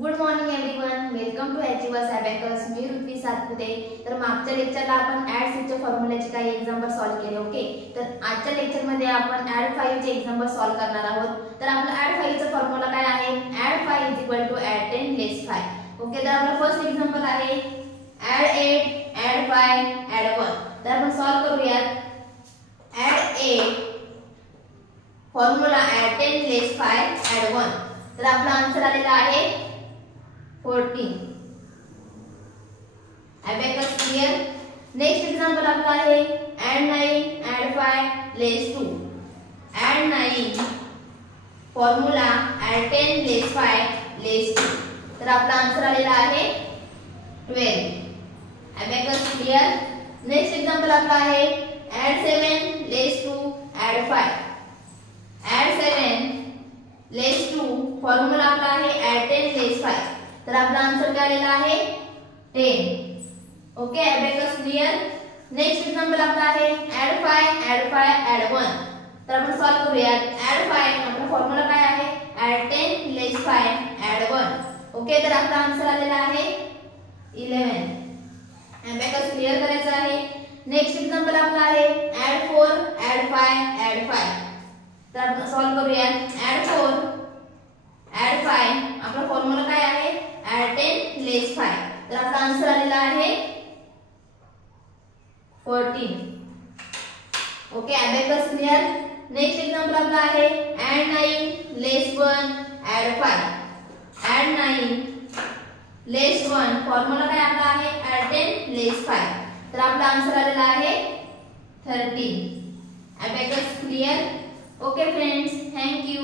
Good morning everyone, welcome to achievers abacus. मी ऋत्वी सातपुते. तर मागच्या लेक्चरला आपण ऍड 6 च्या फॉर्म्युल्याचे काही एक्झाम्पल सॉल्व्ह केले. ओके, तर आजच्या लेक्चर मध्ये आपण ऍड 5 चे एक्झाम्पल सॉल्व्ह करणार आहोत. तर आपला ऍड 5 चा फॉर्म्युला काय आहे? ऍड 5 = ऍड 10 लेस 5. ओके, तर आपला फर्स्ट एक्झाम्पल आहे ऍड 8, ऍड 5, ऍड 1. तर आपण सॉल्व्ह करूयात. ऍड 8 फॉर्म्युला ऍड 10 लेस 5 ऍड 1. तर आपला आन्सर आलेला आहे 14. Abacus clear. नेक्स्ट एक्झाम्पल आपला आहे ऍड 9, ऍड 5 लेस 2. ऍड 9 फॉर्म्युला ऍड 10 लेस 5 लेस 2. तर आपला आन्सर आलेला आहे 12. Abacus clear. नेक्स्ट एक्झाम्पल आपला आहे ऍड 7 लेस 2 ऍड 5. ऍड 7 लेस 2 फॉर्म्युला आपला आहे ऍड 10 लेस 5. तर आपला आन्सर काय आलेला आहे 10. Okay, abacus clear. Next example आपला आहे ऍड 5, ऍड 5, ऍड 1. तर आपण सॉल्व्ह करूयात. ऍड 5 आपला फॉर्म्युला काय आहे? ऍड 10 लेस 5 ऍड 1. ओके, तर आपला आन्सर आलेला आहे 11. अबॅकस क्लियर करायचं आहे. नेक्स्ट एक्झाम्पल आपला आहे ऍड 4, ऍड 5, ऍड 5. तर आपण सॉल्व्ह करूयात. ऍड 4, ऍड 5 आपला फॉर्म्युला काय आहे? ऍड 10 लेस 5. तर आपला आन्सर आलेला आहे 14. Okay, abacus clear. Next example आपला आहे ऍड 9 लेस 1 ऍड 5. ऍड 9 लेस 1 फॉर्म्युला काय आपला आहे? ऍड 10 लेस 5. तर आपला आन्सर आलेला आहे 13. Abacus clear. Okay friends, thank you.